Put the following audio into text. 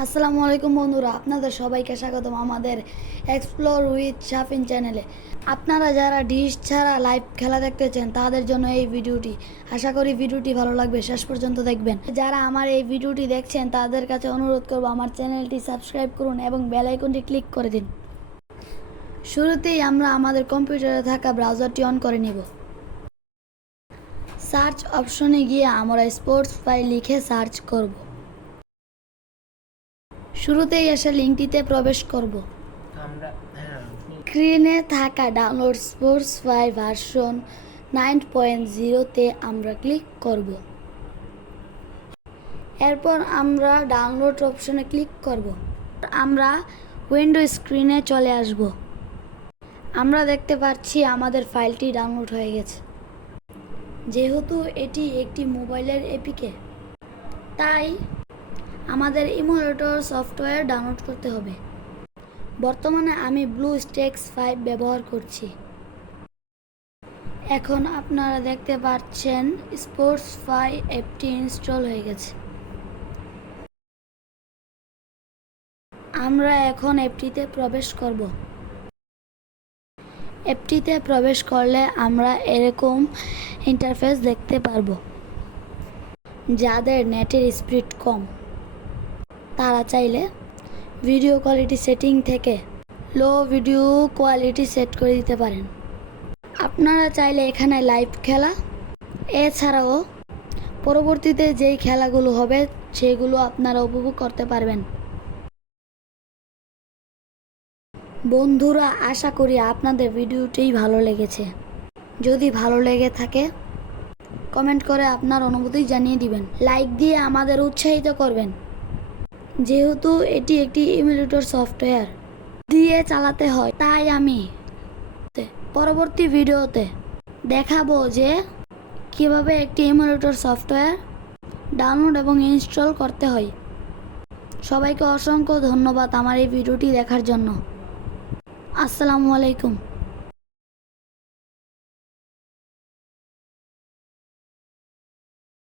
আসসালামু আলাইকুম বন্ধুরা, আপনাদের সবাইকে স্বাগতম আমাদের এক্সপ্লোর উইথ শাফিন চ্যানেলে। আপনারা যারা ডিশ ছাড়া লাইভ খেলা দেখতে চান তাদের জন্য এই ভিডিওটি। আশা করি ভিডিওটি ভালো লাগবে, শেষ পর্যন্ত দেখবেন। যারা আমার এই ভিডিওটি দেখছেন তাদের কাছে অনুরোধ করব আমার চ্যানেলটি সাবস্ক্রাইব করুন এবং বেল আইকনটি ক্লিক করে দিন। শুরুতেই আমরা আমাদের কম্পিউটারে থাকা ব্রাউজারটি অন করে নেব। সার্চ অপশনে গিয়ে আমরা স্পোর্টস ফাইল লিখে সার্চ করব। শুরুতেই এসে লিঙ্কটিতে প্রবেশ করব। স্ক্রিনে থাকা ডাউনলোড স্পোর্টস 5 ভার্সন 9.0-তে আমরা ক্লিক করব। এরপর আমরা ডাউনলোড অপশনে ক্লিক করব। আমরা উইন্ডো স্ক্রিনে চলে আসব। আমরা দেখতে পাচ্ছি আমাদের ফাইলটি ডাউনলোড হয়ে গেছে। যেহেতু এটি একটি মোবাইলের এপিকে, তাই আমাদের ইমুলেটর সফটওয়্যার ডাউনলোড করতে হবে। বর্তমানে আমি ব্লুস্ট্যাক্স 5 ব্যবহার করছি। এখন আপনারা দেখতে পাচ্ছেন স্পোর্টস 5 অ্যাপটি ইনস্টল হয়ে গেছে। আমরা এখন অ্যাপটিতে প্রবেশ করব। অ্যাপটিতে প্রবেশ করলে আমরা এরকম ইন্টারফেস দেখতে পারবো। যাদের নেটের স্পিড কম তারা চাইলে ভিডিও কোয়ালিটি সেটিং থেকে লো ভিডিও কোয়ালিটি সেট করে দিতে পারেন। আপনারা চাইলে এখানে লাইভ খেলা, এছাড়াও পরবর্তীতে যেই খেলাগুলো হবে সেগুলো আপনারা উপভোগ করতে পারবেন। বন্ধুরা, আশা করি আপনাদের ভিডিওটি ভালো লেগেছে। যদি ভালো লেগে থাকে কমেন্ট করে আপনার অনুভূতি জানিয়ে দিবেন। লাইক দিয়ে আমাদের উৎসাহিত করবেন। যেহেতু এটি একটি ইমুলেটর সফটওয়্যার দিয়ে চালাতে হয়, তাই আমি পরবর্তী ভিডিওতে দেখাবো যে কিভাবে একটি ইমুলেটর সফটওয়্যার ডাউনলোড এবং ইনস্টল করতে হয়। সবাইকে অসংখ্য ধন্যবাদ আমার এই ভিডিওটি দেখার জন্য। আসসালামু আলাইকুম।